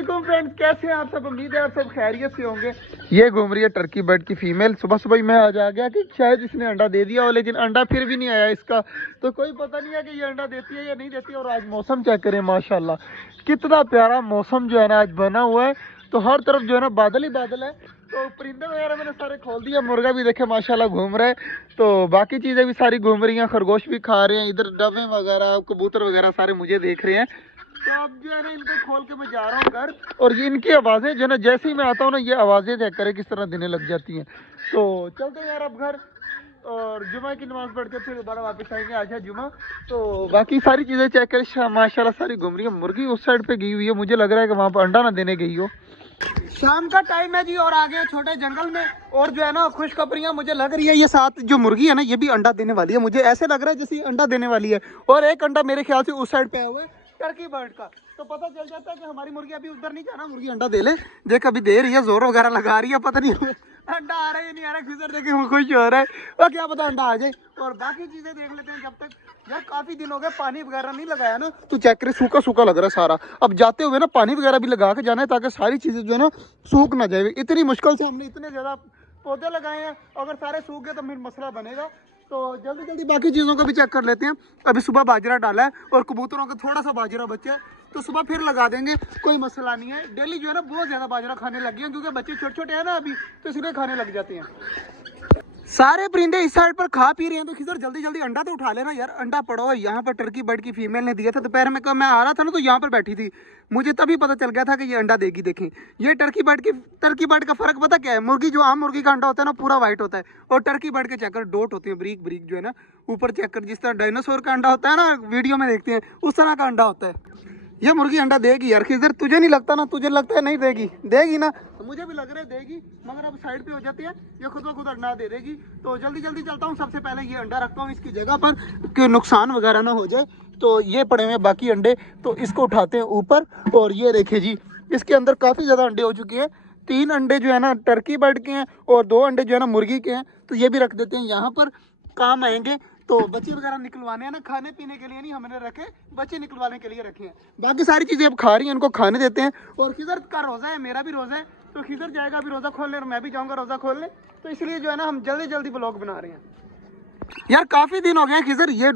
वालेकुम फ्रेंड्स, कैसे हैं आप सब। उम्मीद है आप सब खैरियत से होंगे। ये घूम रही है टर्की बर्ड की फीमेल। सुबह सुबह ही मैं आज आ गया कि शायद इसने अंडा दे दिया हो, लेकिन अंडा फिर भी नहीं आया इसका। तो कोई पता नहीं है कि ये अंडा देती है या नहीं देती है। और आज मौसम चेक करें, माशाल्लाह कितना प्यारा मौसम जो है ना आज बना हुआ है। तो हर तरफ जो है ना बादल ही बादल है। तो परिंदे वगैरह मैंने सारे खोल दिया, मुर्गा भी देखे माशाल्लाह घूम रहा है। तो बाकी चीज़ें भी सारी घूम रही हैं, खरगोश भी खा रहे हैं, इधर डवे वगैरह कबूतर वगैरह सारे मुझे देख रहे हैं। तो अब जो है ना इनको खोल के मैं जा रहा हूँ घर। और ये इनकी आवाज़ें जो है ना जैसे ही मैं आता हूँ ना, ये आवाज़ें चेक करें किस तरह देने लग जाती हैं। तो चलते हैं यार अब घर, और जुमा की नमाज़ पढ़ के फिर दोबारा वापस आएंगे। आज है जुमा। तो बाकी सारी चीज़ें चेक करें, माशाल्लाह सारी घूम रही है। मुर्गी उस साइड पे गई हुई है, मुझे लग रहा है कि वहाँ पर अंडा ना देने गई हो। शाम का टाइम है जी, और आगे छोटे जंगल में और जो है ना खुशखबरियाँ मुझे लग रही है। ये साथ जो मुर्गी है ना, ये भी अंडा देने वाली है। मुझे ऐसे लग रहा है जैसे अंडा देने वाली है। और एक अंडा मेरे ख्याल से उस साइड पे आया हुआ है टर्की बर्ड का। तो पता चल जाता है कि हमारी मुर्गी अभी उधर नहीं जाना, मुर्गी अंडा दे ले। देख अभी दे रही है, जोर वगैरह लगा रही है, पता नहीं अंडा आ रहा है नहीं आ रहा। खिजर देखे खुश हो रहा है, और क्या पता अंडा आ जाए। और बाकी चीजें देख लेते हैं जब तक। यार काफी दिन हो गए पानी वगैरह नहीं लगाया ना, तो चेक करे सूखा सूखा लग रहा है सारा। अब जाते हुए ना पानी वगैरह भी लगा के जाना है, ताकि सारी चीजें जो है ना सूख ना जाए। इतनी मुश्किल से हमने इतने ज्यादा पौधे लगाए हैं, अगर सारे सूख गए तो फिर मसला बनेगा। तो जल्दी जल्दी बाकी चीज़ों को भी चेक कर लेते हैं। अभी सुबह बाजरा डाला है और कबूतरों का थोड़ा सा बाजरा बचा है, तो सुबह फिर लगा देंगे, कोई मसला नहीं है। डेली जो है ना बहुत ज़्यादा बाजरा खाने लग गए हैं, क्योंकि बच्चे छोटे छोटे हैं ना अभी, तो इसलिए खाने लग जाते हैं। सारे परिंदे इस साइड पर खा पी रहे हैं, तो किधर जल्दी जल्दी अंडा तो उठा लेना यार। अंडा पड़ा हुआ है यहाँ पर, टर्की बर्ड की फीमेल ने दिया था दोपहर में। कब मैं आ रहा था ना, तो यहाँ पर बैठी थी, मुझे तभी पता चल गया था कि ये अंडा देगी। देखें ये टर्की बर्ड का फर्क पता क्या है। मुर्गी जो आम मुर्गी का अंडा होता है ना, पूरा व्हाइट होता है, और टर्की बर्ड के चेकर डॉट होते हैं, ब्रीक ब्रीक जो है ना ऊपर चेकर, जिस तरह डायनासोर का अंडा होता है ना, वीडियो में देखते हैं उस तरह का अंडा होता है। ये मुर्गी अंडा देगी यार। किधर तुझे नहीं लगता ना, तुझे लगता है नहीं देगी, देगी ना। तो मुझे भी लग रहा है देगी, मगर अब साइड पे हो जाती है, ये खुद ब खुद अंडा दे देगी। तो जल्दी जल्दी चलता हूँ, सबसे पहले ये अंडा रखता हूँ इसकी जगह पर कि नुकसान वगैरह ना हो जाए। तो ये पड़े हुए बाकी अंडे, तो इसको उठाते हैं ऊपर। और ये देखे जी, इसके अंदर काफ़ी ज़्यादा अंडे हो चुके हैं। 3 अंडे जो है ना टर्की बर्ड के हैं, और 2 अंडे जो है ना मुर्गी के हैं। तो ये भी रख देते हैं यहाँ पर, काम आएंगे। तो बच्चे वगैरह निकलवाने हैं ना, खाने पीने के लिए नहीं हमने रखे, बच्चे निकलवाने के लिए रखे हैं। बाकी सारी चीज़ें अब खा रही हैं, उनको खाने देते हैं। और खिजर का रोज़ा है, मेरा भी रोज़ा है, तो खिजर जाएगा अभी रोज़ा खोलने, और मैं भी जाऊँगा रोज़ा खोलने। तो इसलिए जो है ना हम जल्दी जल्दी ब्लॉग बना रहे हैं। यार काफ़ी दिन हो गए हैं खिजर, ये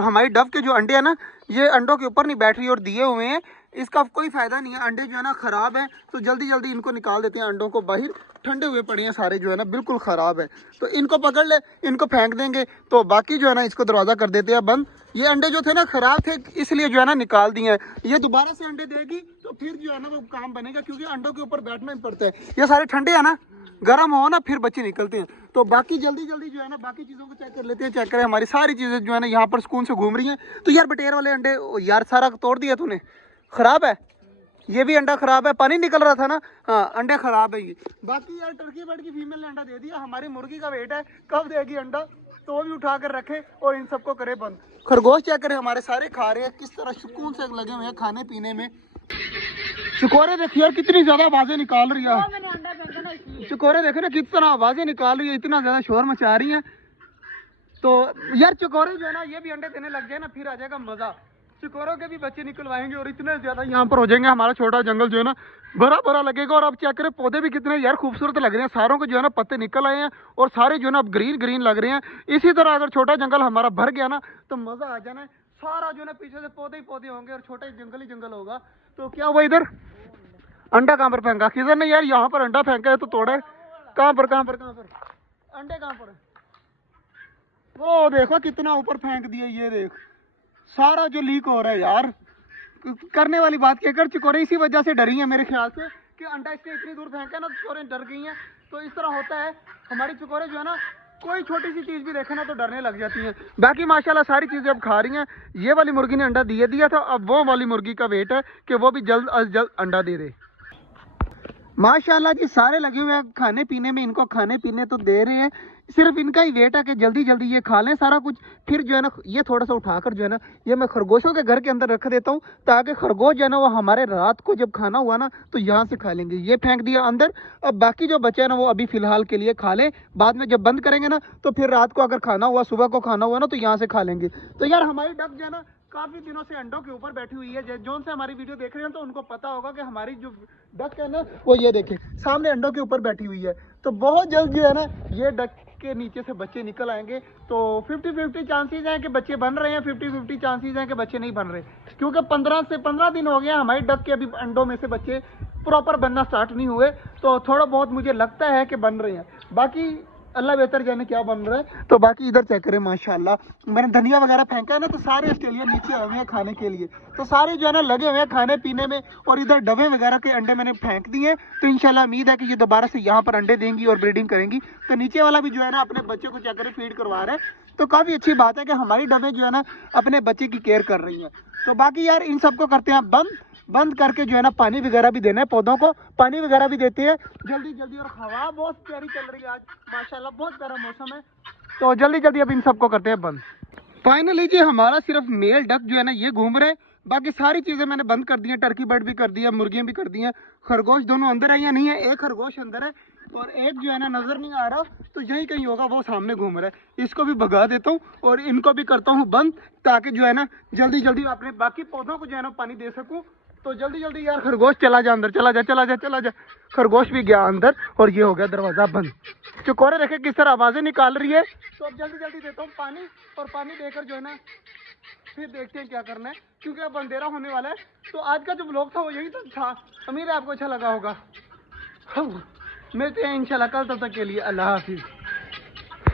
हमारी डव के जो अंडे हैं ना, ये अंडों के ऊपर नहीं बैठ रही और दिए हुए हैं। इसका कोई फ़ायदा नहीं है, अंडे जो है ना ख़राब हैं। तो जल्दी जल्दी इनको निकाल देते हैं, अंडों को बाहर। ठंडे हुए पड़े हैं सारे, जो है ना बिल्कुल ख़राब है। तो इनको पकड़ ले, इनको फेंक देंगे। तो बाकी जो है ना इसको दरवाज़ा कर देते हैं बंद। ये अंडे जो थे ना ख़राब थे, इसलिए जो है ना निकाल दिए हैं। ये दोबारा से अंडे देगी तो फिर जो है ना वो काम बनेगा, क्योंकि अंडों के ऊपर बैठना ही पड़ता है। ये सारे ठंडे हैं ना, गर्म हो ना फिर बच्चे निकलते हैं। तो बाकी जल्दी जल्दी जो है ना बाकी चीज़ों को चेक कर लेते हैं। चेक करें हमारी सारी चीज़ें जो है ना यहाँ पर सुकून से घूम रही हैं। तो यार बटेर वाले अंडे यार सारा तोड़ दिया तूने, ख़राब है। ये भी अंडा ख़राब है, पानी निकल रहा था ना। हाँ अंडे ख़राब है ये। बाकी यार टर्की बर्ड की फीमेल ने अंडा दे दिया। हमारी मुर्गी का वेट है कब देगी अंडा, तो वो भी उठा कर रखे और इन सबको करे बंद। खरगोश चेक करें हमारे सारे खा रहे हैं, किस तरह सुकून से लगे हुए हैं खाने पीने में। चकोरे देखिए यार कितनी ज्यादा आवाजें निकाल रही है। चकोरे देखे ना किस तरह आवाजें निकाल रही है, इतना ज्यादा शोर मचा रही है। तो यार चकोरे जो है ना ये भी अंडे देने लग जाए ना, फिर आ जाएगा मजा। चकोरों के भी बच्चे निकलवाएंगे, और इतने ज्यादा यहाँ पर हो जाएंगे। हमारा छोटा जंगल जो है ना भरा भरा लगेगा। और अब चेक करें पौधे भी कितने यार खूबसूरत लग रहे हैं, सारों को जो है ना पत्ते निकल आए हैं, और सारे जो है ना अब ग्रीन ग्रीन लग रहे हैं। इसी तरह अगर छोटा जंगल हमारा भर गया ना, तो मजा आ जाना है। सारा जो है ना पीछे से पौधे ही पौधे होंगे, और छोटा जंगल ही जंगल होगा। तो क्या हुआ इधर अंडा कहाँ पर फेंका किधर ने यार, यहाँ पर अंडा फेंका है तो तोड़ा है। कहाँ पर अंडे कहाँ पर है? वो देखो कितना ऊपर फेंक दिया, ये देख सारा जो लीक हो रहा है यार। करने वाली बात क्या कर, चिकोरे इसी वजह से डरी है मेरे ख्याल से, कि अंडा इसने इतनी दूर फेंका ना, चिकोरे डर गई हैं। तो इस तरह होता है, हमारी चिकोरे जो है ना कोई छोटी सी चीज़ भी देखे ना तो डरने लग जाती हैं। बाकी माशाल्लाह सारी चीज़ें अब खा रही हैं। ये वाली मुर्गी ने अंडा दिया था, अब वो वाली मुर्गी का वेट है कि वो भी जल्द अज जल्द अंडा दे दे। माशाल्लाह जी सारे लगे हुए हैं खाने पीने में, इनको खाने पीने तो दे रहे हैं। सिर्फ इनका ही वेट है कि जल्दी जल्दी ये खा लें सारा कुछ। फिर जो है ना ये थोड़ा सा उठाकर जो है ना ये मैं खरगोशों के घर के अंदर रख देता हूँ, ताकि खरगोश जो है ना वो हमारे रात को जब खाना हुआ ना तो यहाँ से खा लेंगे। ये फेंक दिया अंदर। अब बाकी जो बचे है ना वो अभी फिलहाल के लिए खा लें, बाद में जब बंद करेंगे ना तो फिर रात को अगर खाना हुआ, सुबह को खाना हुआ ना तो यहाँ से खा लेंगे। तो यार हमारी डक जो है ना काफी दिनों से अंडों के ऊपर बैठी हुई है। जोन से हमारी वीडियो देख रहे हैं तो उनको पता होगा कि हमारी जो डक है ना, वो ये देखें सामने अंडों के ऊपर बैठी हुई है। तो बहुत जल्द जो है ना ये डक के नीचे से बच्चे निकल आएंगे। तो 50-50 चांसेस हैं कि बच्चे बन रहे हैं, 50-50 चांसेस हैं कि बच्चे नहीं बन रहे, क्योंकि 15 दिन हो गया हमारी डक के अभी अंडों में से बच्चे प्रॉपर बनना स्टार्ट नहीं हुए। तो थोड़ा बहुत मुझे लगता है कि बन रहे हैं, बाकी अल्लाह बेहतर जाने क्या बन रहा है। तो बाकी इधर चेक करें माशाल्लाह, मैंने धनिया वगैरह फेंका है ना, तो सारे ऑस्ट्रेलिया नीचे आए हुए हैं खाने के लिए। तो सारे जो है ना लगे हुए हैं खाने पीने में। और इधर डवे वगैरह के अंडे मैंने फेंक दिए। तो इंशाल्लाह उम्मीद है कि ये दोबारा से यहाँ पर अंडे देंगी और ब्रीडिंग करेंगी। तो नीचे वाला भी जो है ना अपने बच्चे को चेक करें फीड करवा रहा है। तो काफ़ी अच्छी बात है कि हमारी डवे जो है ना अपने बच्चे की केयर कर रही हैं। तो बाकी यार इन सबको करते हैं बंद करके जो है ना पानी वगैरह भी देना है, पौधों को पानी वगैरह भी देते हैं जल्दी जल्दी। और हवा बहुत प्यारी चल रही है आज माशाल्लाह, बहुत प्यारा मौसम है। तो जल्दी जल्दी अब इन सबको करते हैं बंद। फाइनली जी हमारा सिर्फ मेल डक जो है ना ये घूम रहे हैं, बाकी सारी चीज़ें मैंने बंद कर दी हैं। टर्की बर्ड भी कर दिया, मुर्गियाँ भी कर दी हैं। खरगोश दोनों अंदर है या नहीं है, एक खरगोश अंदर है और एक जो है ना नज़र नहीं आ रहा, तो यही कहीं होगा, वो सामने घूम रहा है। इसको भी भगा देता हूँ और इनको भी करता हूँ बंद, ताकि जो है ना जल्दी जल्दी अपने बाकी पौधों को जो है ना पानी दे सकूँ। तो जल्दी जल्दी यार खरगोश चला जा अंदर, चला जा चला जा चला जा। खरगोश भी गया अंदर और ये हो गया दरवाज़ा बंद। चकोरे देखे किस तरह आवाज़ें निकाल रही है। तो अब जल्दी जल्दी देता हूँ पानी, और पानी देकर जो है ना फिर देखते हैं क्या करना है, क्योंकि अब अंधेरा होने वाला है। तो आज का जो व्लॉग था वो यही तक था। उम्मीद है आपको अच्छा लगा होगा। मिलते हैं इंशाल्लाह कल, तब तक के लिए अल्लाह हाफिज़।